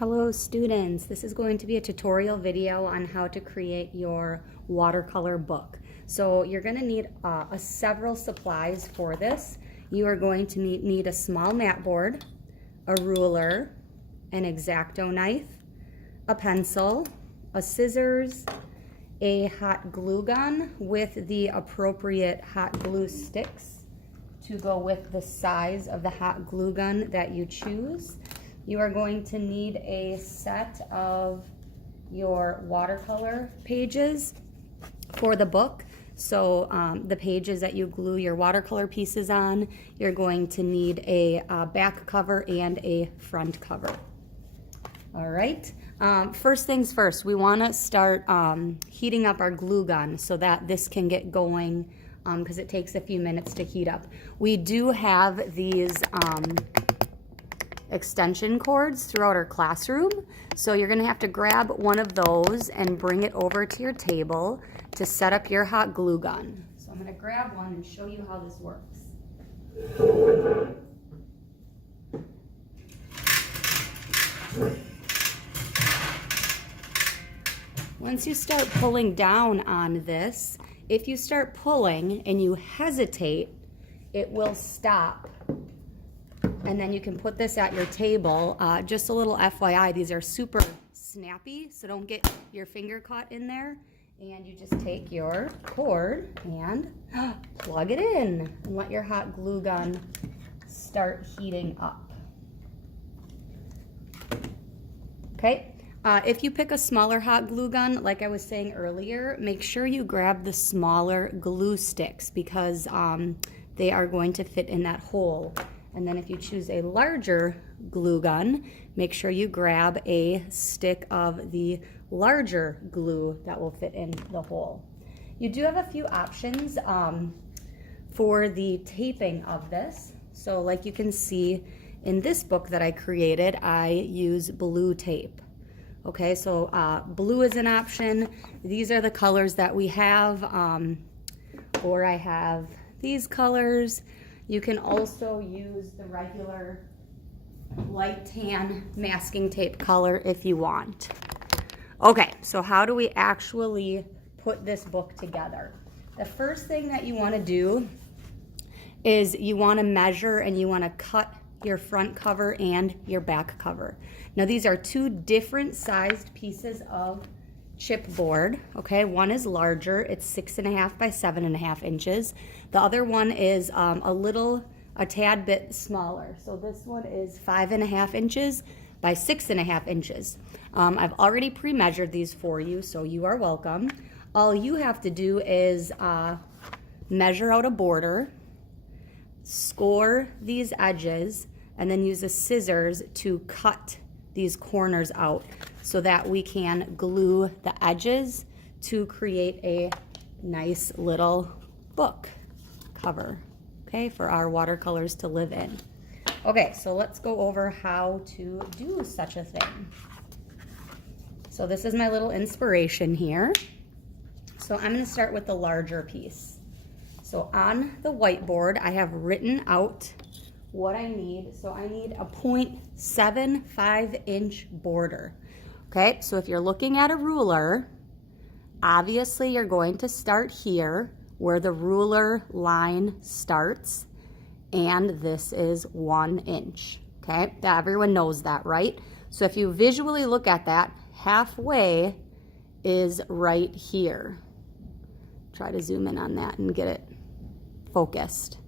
Hello students, this is going to be a tutorial video on how to create your watercolor book. So you're going to need several supplies for this. You are going to need a small mat board, a ruler, an X-Acto knife, a pencil, a scissors, a hot glue gun with the appropriate hot glue sticks to go with the size of the hot glue gun that you choose. You are going to need a set of your watercolor pages for the book. So the pages that you glue your watercolor pieces on, you're going to need a back cover and a front cover. All right, first things first, we want to start heating up our glue gun so that this can get going because it takes a few minutes to heat up. We do have these extension cords throughout our classroom, so you're going to have to grab one of those and bring it over to your table to set up your hot glue gun. So I'm going to grab one and show you how this works. Once you start pulling down on this, if you start pulling and you hesitate, it will stop. And then you can put this at your table. Just a little FYI, these are super snappy, so don't get your finger caught in there. And you just take your cord and plug it in and let your hot glue gun start heating up. Okay, if you pick a smaller hot glue gun, like I was saying earlier, make sure you grab the smaller glue sticks because they are going to fit in that hole. And then if you choose a larger glue gun, make sure you grab a stick of the larger glue that will fit in the hole. You do have a few options for the taping of this. So like you can see in this book that I created, I use blue tape. Okay, so blue is an option. These are the colors that we have, or I have these colors. You can also use the regular light tan masking tape color if you want. Okay, so how do we actually put this book together? The first thing that you want to do is you want to measure and you want to cut your front cover and your back cover. Now these are two different sized pieces of chipboard. Okay, one is larger, it's 6.5 by 7.5 inches. The other one is a tad bit smaller. So this one is 5.5 inches by 6.5 inches. I've already pre-measured these for you, so you are welcome. All you have to do is measure out a border, score these edges, and then use the scissors to cut these corners out so that we can glue the edges to create a nice little book cover, okay, for our watercolors to live in. Okay, so let's go over how to do such a thing. So this is my little inspiration here. So I'm going to start with the larger piece. So on the whiteboard, I have written out what I need. So I need a 0.75 inch border. Okay, so if you're looking at a ruler, obviously you're going to start here where the ruler line starts, and this is 1 inch. Okay, everyone knows that, right? So if you visually look at that, halfway is right here. Try to zoom in on that and get it focused.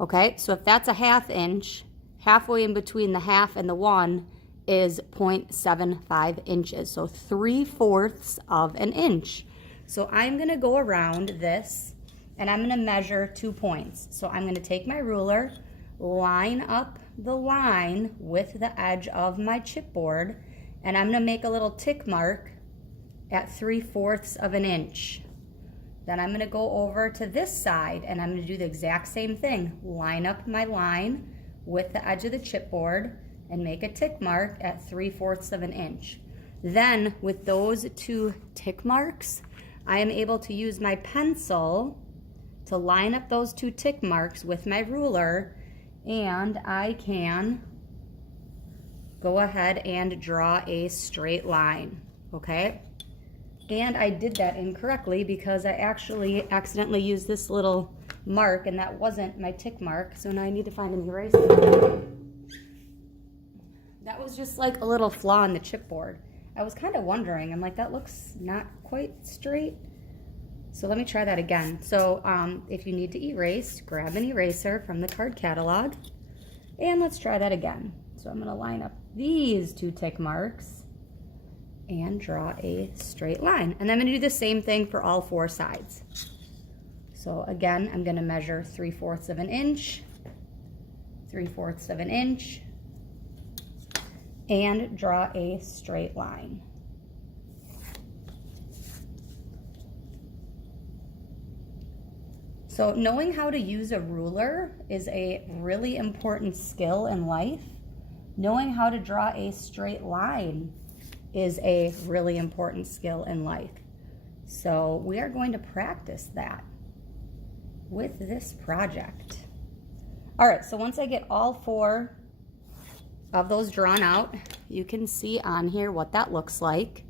Okay, so if that's a 1/2 inch, halfway in between the 1/2 and the 1 is 0.75 inches, so 3/4 of an inch. So I'm going to go around this and I'm going to measure 2 points. So I'm going to take my ruler, line up the line with the edge of my chipboard, and I'm going to make a little tick mark at 3/4 of an inch. Then I'm going to go over to this side and I'm going to do the exact same thing. Line up my line with the edge of the chipboard and make a tick mark at 3/4 of an inch. Then with those two tick marks, I am able to use my pencil to line up those two tick marks with my ruler, and I can go ahead and draw a straight line, okay? And I did that incorrectly because I actually accidentally used this little mark, and that wasn't my tick mark, so now I need to find an eraser. That was just like a little flaw in the chipboard. I was kind of wondering, I'm like, that looks not quite straight. So let me try that again. So if you need to erase, grab an eraser from the card catalog, and let's try that again. So I'm gonna line up these two tick marks and draw a straight line. And I'm gonna do the same thing for all four sides. So again, I'm gonna measure 3/4 of an inch, 3/4 of an inch, and draw a straight line. So knowing how to use a ruler is a really important skill in life. Knowing how to draw a straight line is a really important skill in life. So we are going to practice that with this project. All right, so once I get all four of those drawn out, you can see on here what that looks like.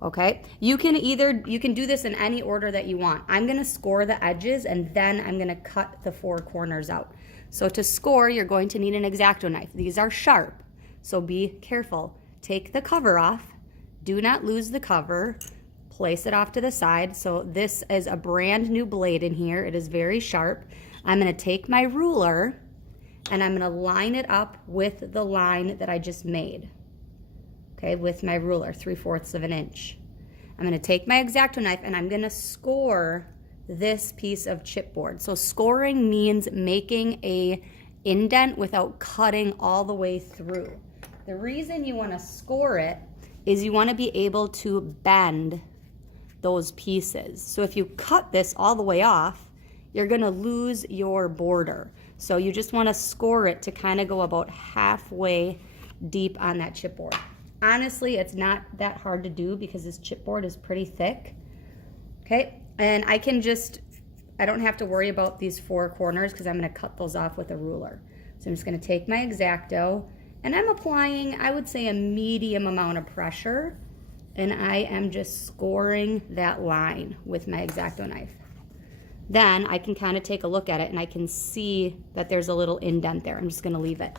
Okay, you can do this in any order that you want. I'm gonna score the edges and then I'm gonna cut the four corners out. So to score, you're going to need an X-Acto knife. These are sharp, so be careful. Take the cover off, do not lose the cover, place it off to the side. So this is a brand new blade in here. It is very sharp. I'm gonna take my ruler and I'm gonna line it up with the line that I just made. Okay, with my ruler, 3/4 of an inch. I'm gonna take my X-Acto knife and I'm gonna score this piece of chipboard. So scoring means making a indent without cutting all the way through. The reason you wanna score it is you wanna be able to bend those pieces. So if you cut this all the way off, you're gonna lose your border. So you just wanna score it to kind of go about halfway deep on that chipboard. Honestly, it's not that hard to do because this chipboard is pretty thick. Okay, and I don't have to worry about these four corners because I'm gonna cut those off with a ruler. So I'm just gonna take my X-Acto and I'm applying, I would say, a medium amount of pressure, and I am just scoring that line with my X-Acto knife. Then I can kind of take a look at it and I can see that there's a little indent there. I'm just gonna leave it.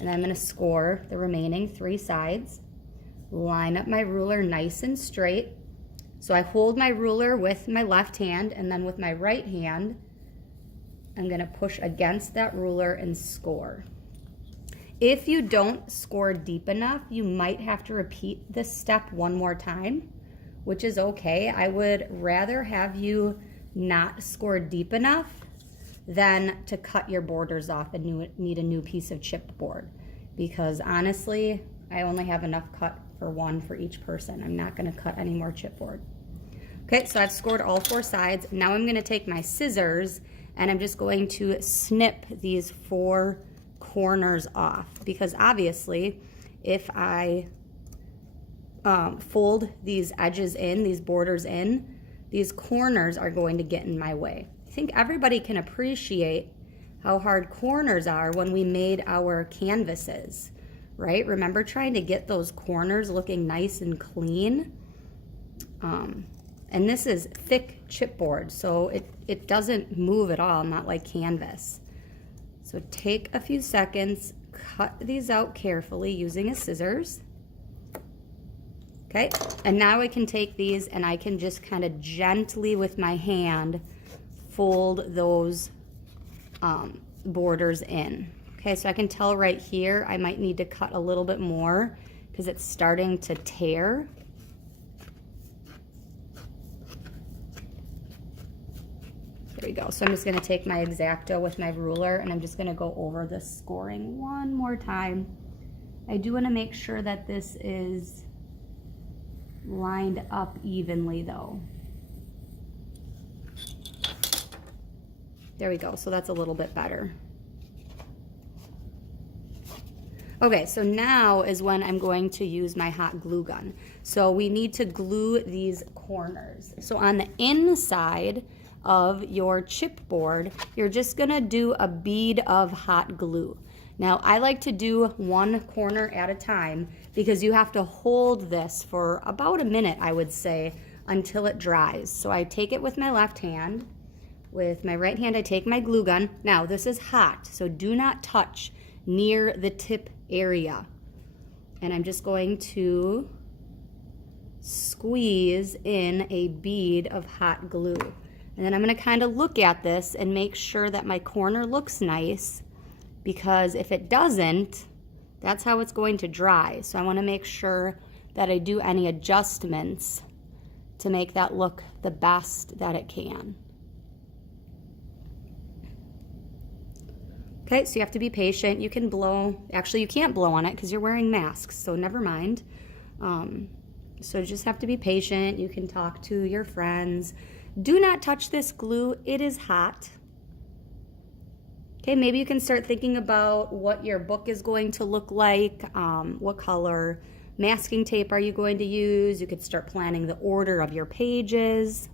And I'm gonna score the remaining three sides, line up my ruler nice and straight. So I hold my ruler with my left hand, and then with my right hand, I'm gonna push against that ruler and score. If you don't score deep enough, you might have to repeat this step one more time, which is okay. I would rather have you not score deep enough than to cut your borders off and need a new piece of chipboard, because honestly, I only have enough cut for one for each person. I'm not gonna cut any more chipboard. Okay, so I've scored all four sides. Now I'm gonna take my scissors and I'm just going to snip these four corners off, because obviously if I fold these edges in, these borders in, these corners are going to get in my way. I think everybody can appreciate how hard corners are when we made our canvases, right? Remember trying to get those corners looking nice and clean? And this is thick chipboard, so it doesn't move at all, not like canvas. So take a few seconds, cut these out carefully using a scissors. Okay, and now I can take these and I can just kind of gently with my hand fold those borders in. Okay, so I can tell right here I might need to cut a little bit more because it's starting to tear. There we go. So I'm just going to take my X-Acto with my ruler and I'm just going to go over the scoring one more time. I do want to make sure that this is lined up evenly though. There we go. So that's a little bit better. Okay, so now is when I'm going to use my hot glue gun. So we need to glue these corners. So on the inside of your chipboard, you're just gonna do a bead of hot glue. Now, I like to do one corner at a time because you have to hold this for about a minute, I would say, until it dries. So I take it with my left hand. With my right hand, I take my glue gun. Now, this is hot, so do not touch near the tip area. And I'm just going to squeeze in a bead of hot glue. And then I'm going to kind of look at this and make sure that my corner looks nice, because if it doesn't, that's how it's going to dry. So I want to make sure that I do any adjustments to make that look the best that it can. Okay, so you have to be patient. You can blow, actually you can't blow on it because you're wearing masks, so never mind. So you just have to be patient. You can talk to your friends. Do not touch this glue, it is hot. Okay, maybe you can start thinking about what your book is going to look like, what color masking tape are you going to use. You could start planning the order of your pages.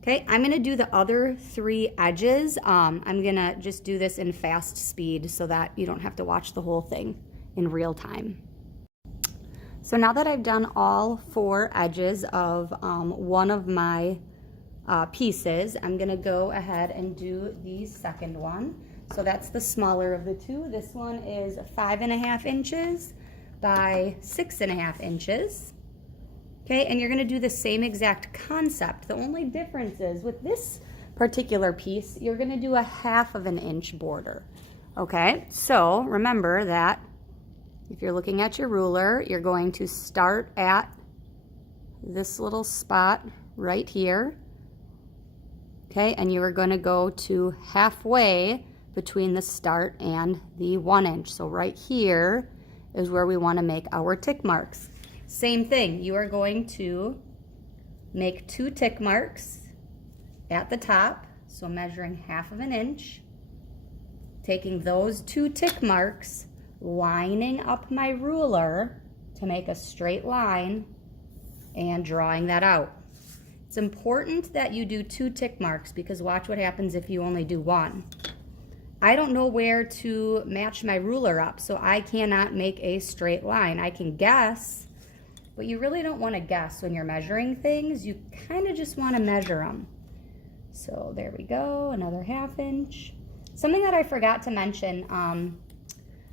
Okay, I'm gonna do the other 3 edges. I'm gonna just do this in fast speed so that you don't have to watch the whole thing in real time. So now that I've done all 4 edges of one of my pieces, I'm gonna go ahead and do the second one. So that's the smaller of the 2. This one is 5.5 inches by 6.5 inches. Okay, and you're gonna do the same exact concept. The only difference is with this particular piece, you're gonna do a 1/2 inch border. Okay, so remember that if you're looking at your ruler, you're going to start at this little spot right here. Okay, and you are gonna go to halfway between the start and the 1 inch. So right here is where we wanna make our tick marks. Same thing, you are going to make 2 tick marks at the top, so measuring 1/2 inch, taking those 2 tick marks, lining up my ruler to make a straight line, and drawing that out. It's important that you do 2 tick marks because watch what happens if you only do 1. I don't know where to match my ruler up, so I cannot make a straight line. I can guess, but you really don't want to guess when you're measuring things. You kind of just want to measure them. So there we go, another 1/2 inch. Something that I forgot to mention,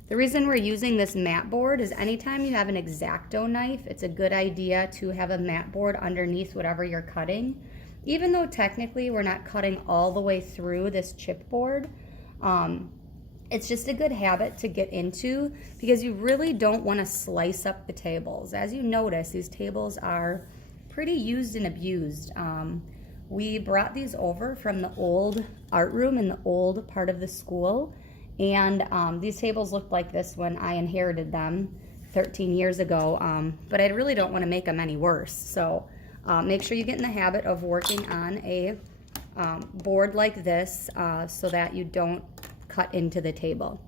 the reason we're using this mat board is anytime you have an X-Acto knife, it's a good idea to have a mat board underneath whatever you're cutting. Even though technically we're not cutting all the way through this chipboard, it's just a good habit to get into because you really don't want to slice up the tables. As you notice, these tables are pretty used and abused. We brought these over from the old art room in the old part of the school, and these tables looked like this when I inherited them 13 years ago, but I really don't want to make them any worse. So make sure you get in the habit of working on a board like this so that you don't cut into the table.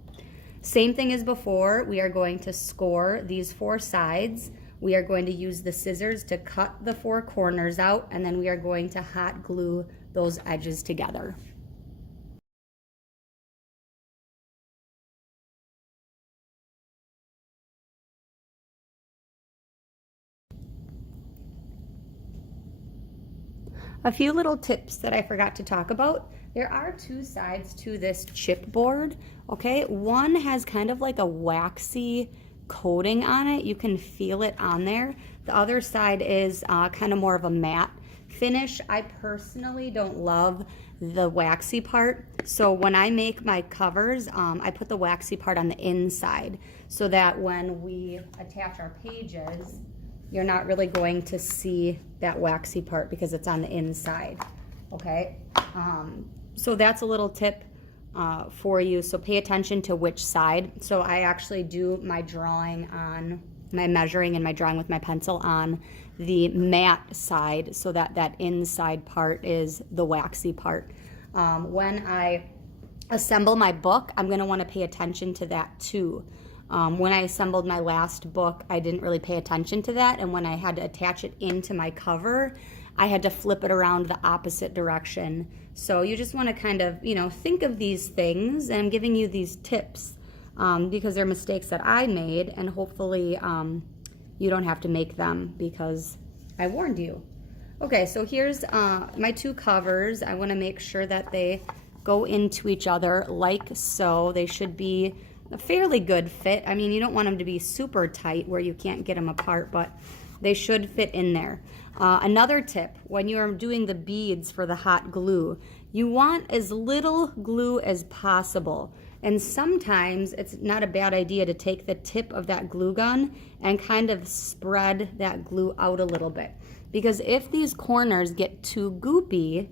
Same thing as before, we are going to score these 4 sides. We are going to use the scissors to cut the 4 corners out, and then we are going to hot glue those edges together. A few little tips that I forgot to talk about. There are 2 sides to this chipboard, okay? One has kind of like a waxy coating on it. You can feel it on there. The other side is kind of more of a matte finish. I personally don't love the waxy part, so when I make my covers, I put the waxy part on the inside so that when we attach our pages, you're not really going to see that waxy part because it's on the inside, okay? So that's a little tip for you. So pay attention to which side. So I actually do my drawing on, my measuring and my drawing with my pencil on the matte side so that that inside part is the waxy part. When I assemble my book, I'm gonna wanna pay attention to that too. When I assembled my last book, I didn't really pay attention to that, and when I had to attach it into my cover, I had to flip it around the opposite direction. So you just want to kind of, think of these things, and I'm giving you these tips because they're mistakes that I made, and hopefully you don't have to make them because I warned you. Okay, so here's my two covers. I want to make sure that they go into each other like so. They should be a fairly good fit. I mean, you don't want them to be super tight where you can't get them apart, but they should fit in there. Another tip, when you're doing the beads for the hot glue, you want as little glue as possible. And sometimes it's not a bad idea to take the tip of that glue gun and kind of spread that glue out a little bit. Because if these corners get too goopy,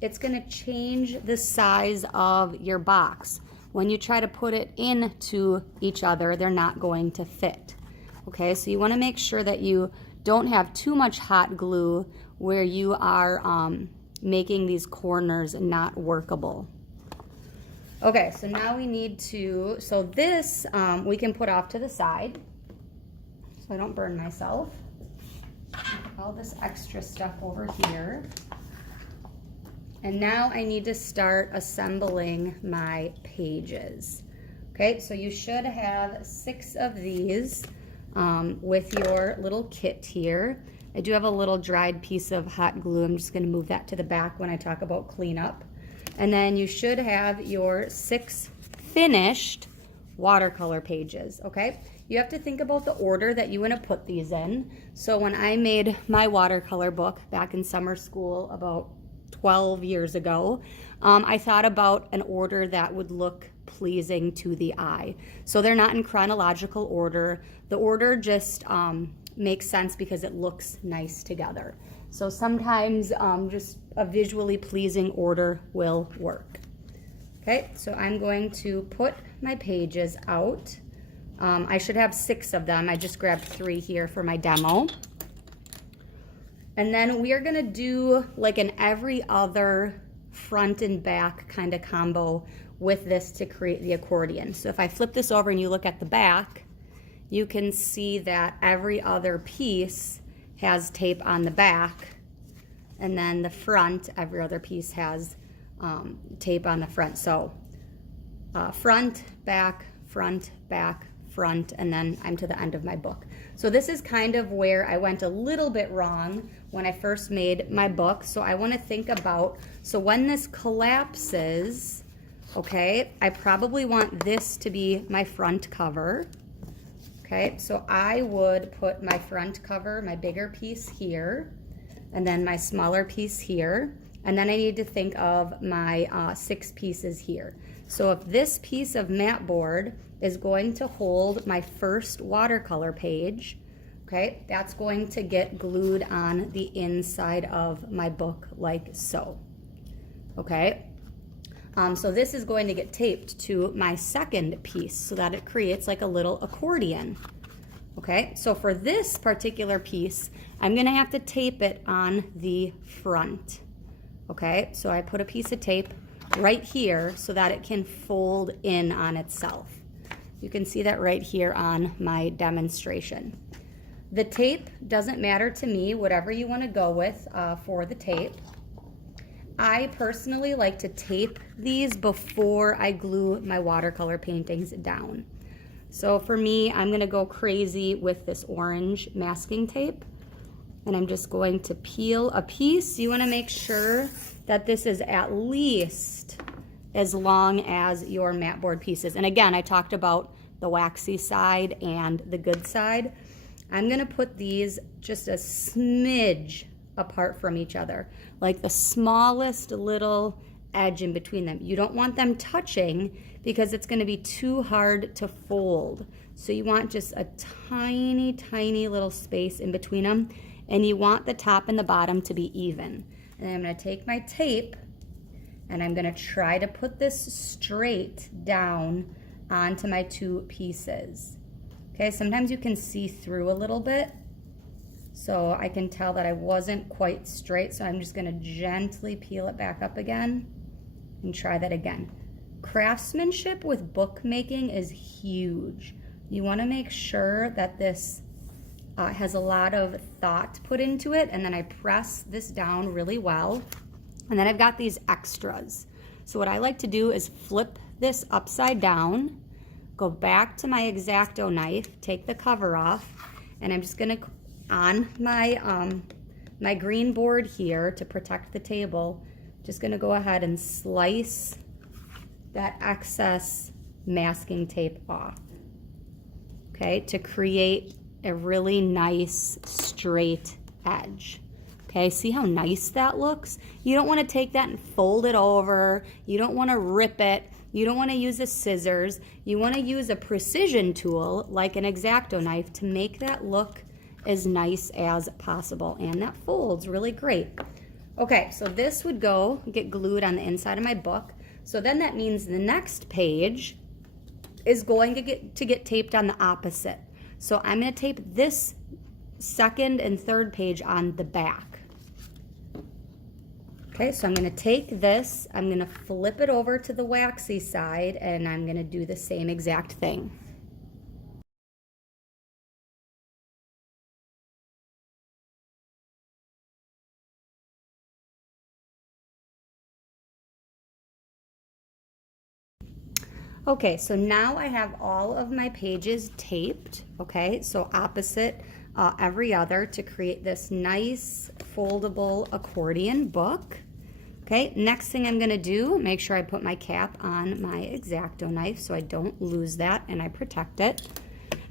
it's going to change the size of your box. When you try to put it into each other, they're not going to fit. Okay, so you want to make sure that you don't have too much hot glue where you are making these corners not workable. Okay, so now we need to, so this we can put off to the side so I don't burn myself. All this extra stuff over here. And now I need to start assembling my pages. Okay, so you should have 6 of these with your little kit here. I do have a little dried piece of hot glue. I'm just going to move that to the back when I talk about cleanup. And then you should have your 6 finished watercolor pages, okay? You have to think about the order that you want to put these in. So when I made my watercolor book back in summer school about 12 years ago, I thought about an order that would look pleasing to the eye. So they're not in chronological order. The order just makes sense because it looks nice together. So sometimes just a visually pleasing order will work. Okay, so I'm going to put my pages out. I should have 6 of them. I just grabbed 3 here for my demo. And then we are gonna do like an every other front and back kind of combo with this to create the accordion. So if I flip this over and you look at the back, you can see that every other piece has tape on the back, and then the front, every other piece has tape on the front. So front, back, front, back, front, and then I'm to the end of my book. So this is kind of where I went a little bit wrong when I first made my book. So I want to think about, so when this collapses, okay, I probably want this to be my front cover. Okay, so I would put my front cover, my bigger piece here, and then my smaller piece here. And then I need to think of my 6 pieces here. So if this piece of mat board is going to hold my first watercolor page, okay, that's going to get glued on the inside of my book like so. Okay, so this is going to get taped to my second piece so that it creates like a little accordion. Okay, so for this particular piece, I'm gonna have to tape it on the front. Okay, so I put a piece of tape right here so that it can fold in on itself. You can see that right here on my demonstration. The tape doesn't matter to me, whatever you want to go with for the tape. I personally like to tape these before I glue my watercolor paintings down. So for me, I'm going to go crazy with this orange masking tape, and I'm just going to peel a piece. You want to make sure that this is at least as long as your mat board pieces. And again, I talked about the waxy side and the good side. I'm gonna put these just a smidge apart from each other, like the smallest little edge in between them. You don't want them touching because it's gonna be too hard to fold. So you want just a tiny, tiny little space in between them, and you want the top and the bottom to be even. And I'm gonna take my tape and I'm gonna try to put this straight down onto my 2 pieces. Okay, sometimes you can see through a little bit, so I can tell that I wasn't quite straight, so I'm just gonna gently peel it back up again and try that again. Craftsmanship with bookmaking is huge. You wanna make sure that this has a lot of thought put into it, and then I press this down really well. And then I've got these extras. So what I like to do is flip this upside down, go back to my X-Acto knife, take the cover off, and I'm just gonna, on my, my green board here to protect the table, just gonna go ahead and slice that excess masking tape off, okay, to create a really nice straight edge. Okay, see how nice that looks? You don't want to take that and fold it over. You don't want to rip it. You don't want to use a scissors. You want to use a precision tool like an X-Acto knife to make that look as nice as possible. And that folds really great. Okay, so this would go get glued on the inside of my book. So then that means the next page is going to get taped on the opposite. So I'm going to tape this second and third page on the back. Okay, so I'm going to take this, I'm going to flip it over to the waxy side, and I'm going to do the same exact thing. Okay, so now I have all of my pages taped, okay, so opposite every other to create this nice foldable accordion book. Okay, next thing I'm gonna do, make sure I put my cap on my X-Acto knife so I don't lose that and I protect it.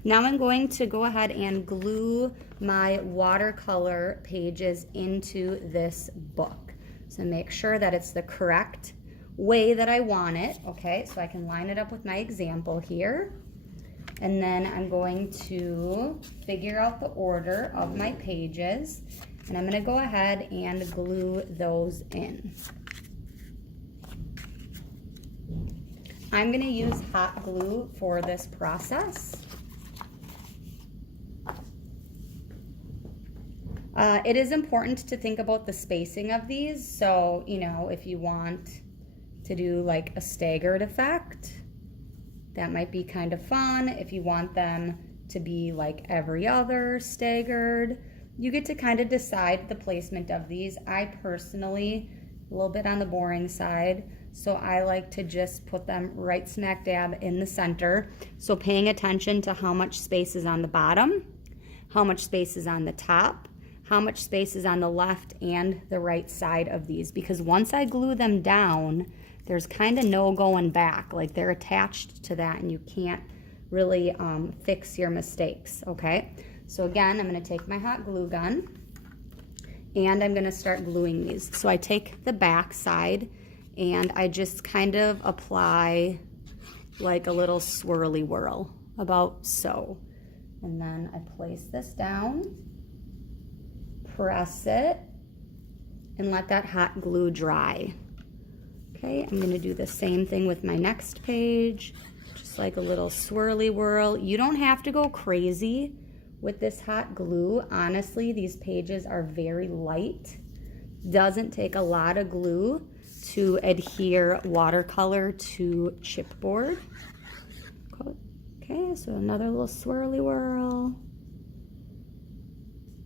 Now I'm going to go ahead and glue my watercolor pages into this book. So make sure that it's the correct way that I want it, okay? So I can line it up with my example here. And then I'm going to figure out the order of my pages, and I'm going to go ahead and glue those in. I'm going to use hot glue for this process. It is important to think about the spacing of these. So, you know, if you want to do like a staggered effect, that might be kind of fun. If you want them to be like every other staggered, you get to kind of decide the placement of these. I personally, a little bit on the boring side, so I like to just put them right smack dab in the center. So paying attention to how much space is on the bottom, how much space is on the top, how much space is on the left and the right side of these, because once I glue them down, there's kind of no going back. Like they're attached to that and you can't really fix your mistakes, okay? So again, I'm gonna take my hot glue gun and I'm gonna start gluing these. So I take the back side and I just kind of apply like a little swirly whirl, about so. And then I place this down, press it, and let that hot glue dry. Okay, I'm gonna do the same thing with my next page, just like a little swirly whirl. You don't have to go crazy with this hot glue. Honestly, these pages are very light. Doesn't take a lot of glue to adhere watercolor to chipboard. Okay, so another little swirly whirl.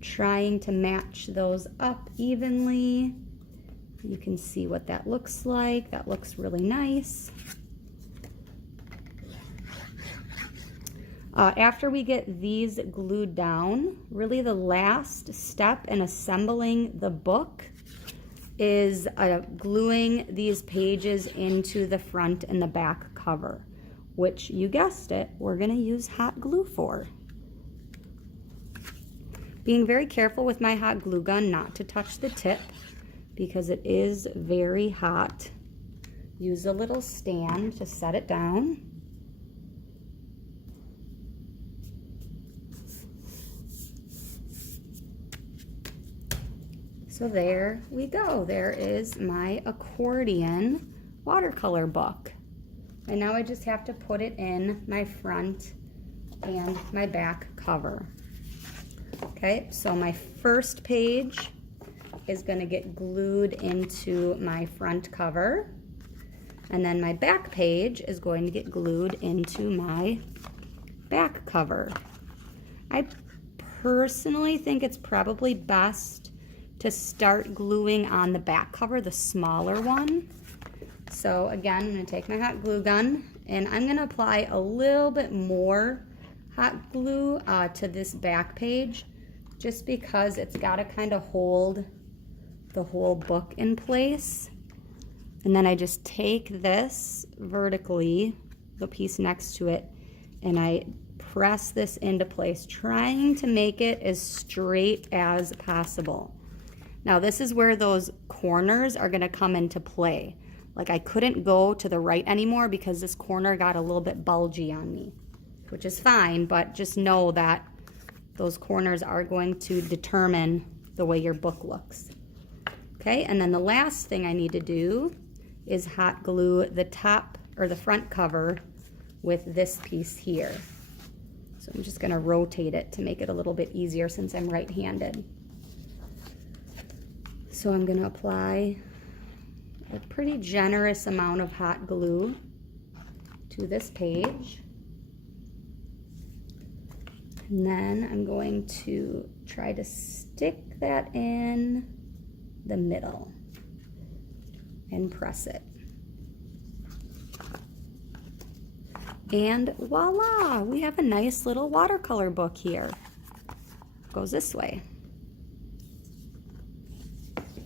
Trying to match those up evenly. You can see what that looks like. That looks really nice. After we get these glued down, really the last step in assembling the book is gluing these pages into the front and the back cover, which you guessed it, we're gonna use hot glue for. Being very careful with my hot glue gun not to touch the tip because it is very hot. Use a little stand to set it down. So there we go. There is my accordion watercolor book. And now I just have to put it in my front and my back cover. Okay, so my first page is going to get glued into my front cover, and then my back page is going to get glued into my back cover. I personally think it's probably best to start gluing on the back cover, the smaller one. So again, I'm going to take my hot glue gun and I'm going to apply a little bit more hot glue to this back page, just because it's got to kind of hold the whole book in place. And then I just take this vertically, the piece next to it, and I press this into place, trying to make it as straight as possible. Now this is where those corners are going to come into play. Like I couldn't go to the right anymore because this corner got a little bit bulgy on me, which is fine, but just know that those corners are going to determine the way your book looks. Okay, and then the last thing I need to do is hot glue the top or the front cover with this piece here. So I'm just going to rotate it to make it a little bit easier since I'm right-handed. So I'm going to apply a pretty generous amount of hot glue to this page. And then I'm going to try to stick that in the middle and press it. And voila, we have a nice little watercolor book here. Goes this way.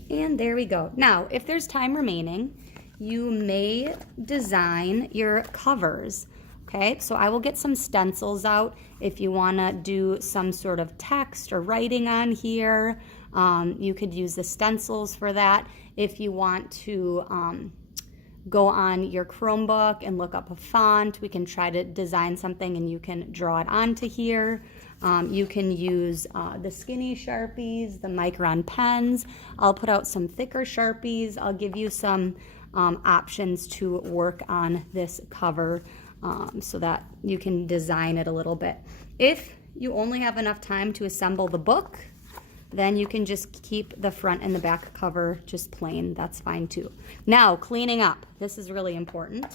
And there we go. Now, if there's time remaining, you may design your covers. Okay, so I will get some stencils out if you want to do some sort of text or writing on here. You could use the stencils for that. If you want to go on your Chromebook and look up a font, we can try to design something and you can draw it onto here. You can use the skinny Sharpies, the Micron pens. I'll put out some thicker Sharpies. I'll give you some options to work on this cover so that you can design it a little bit. If you only have enough time to assemble the book, then you can just keep the front and the back cover just plain. That's fine too. Now, cleaning up. This is really important.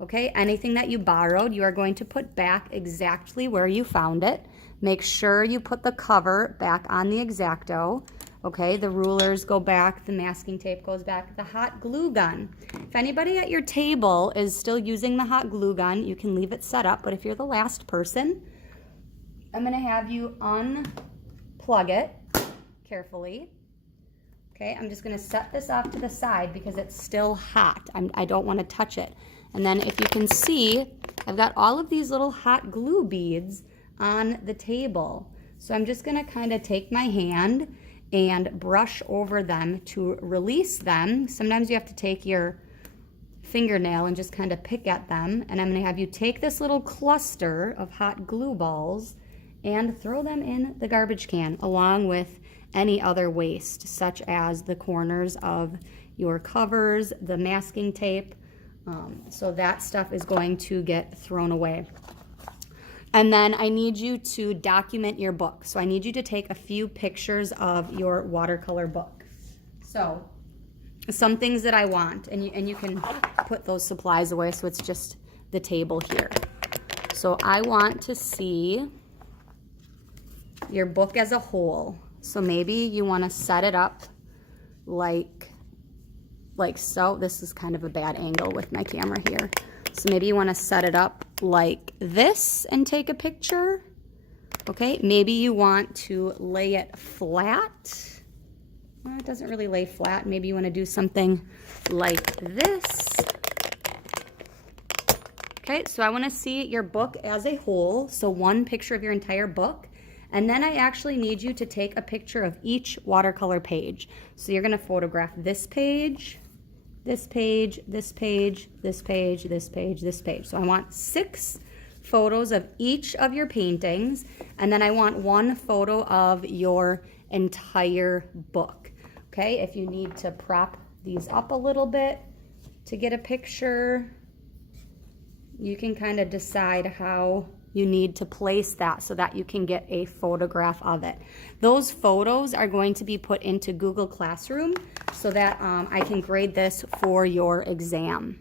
Okay, anything that you borrowed, you are going to put back exactly where you found it. Make sure you put the cover back on the X-Acto. Okay, the rulers go back, the masking tape goes back, the hot glue gun. If anybody at your table is still using the hot glue gun, you can leave it set up, but if you're the last person, I'm gonna have you unplug it carefully. Okay, I'm just gonna set this off to the side because it's still hot. I don't wanna touch it. And then if you can see, I've got all of these little hot glue beads on the table. So I'm just gonna kind of take my hand and brush over them to release them. Sometimes you have to take your fingernail and just kind of pick at them. And I'm gonna have you take this little cluster of hot glue balls and throw them in the garbage can along with any other waste, such as the corners of your covers, the masking tape. So that stuff is going to get thrown away. And then I need you to document your book. So I need you to take a few pictures of your watercolor book. So some things that I want, and you can put those supplies away so it's just the table here. So I want to see your book as a whole. So maybe you want to set it up like so. This is kind of a bad angle with my camera here. So maybe you want to set it up like this and take a picture. Okay, maybe you want to lay it flat. Well, it doesn't really lay flat. Maybe you want to do something like this. Okay, so I want to see your book as a whole. So one picture of your entire book. And then I actually need you to take a picture of each watercolor page. So you're going to photograph this page, this page, this page, this page, this page, this page. So I want 6 photos of each of your paintings, and then I want 1 photo of your entire book. Okay, if you need to prop these up a little bit to get a picture, you can kind of decide how you need to place that so that you can get a photograph of it. Those photos are going to be put into Google Classroom so that I can grade this for your exam.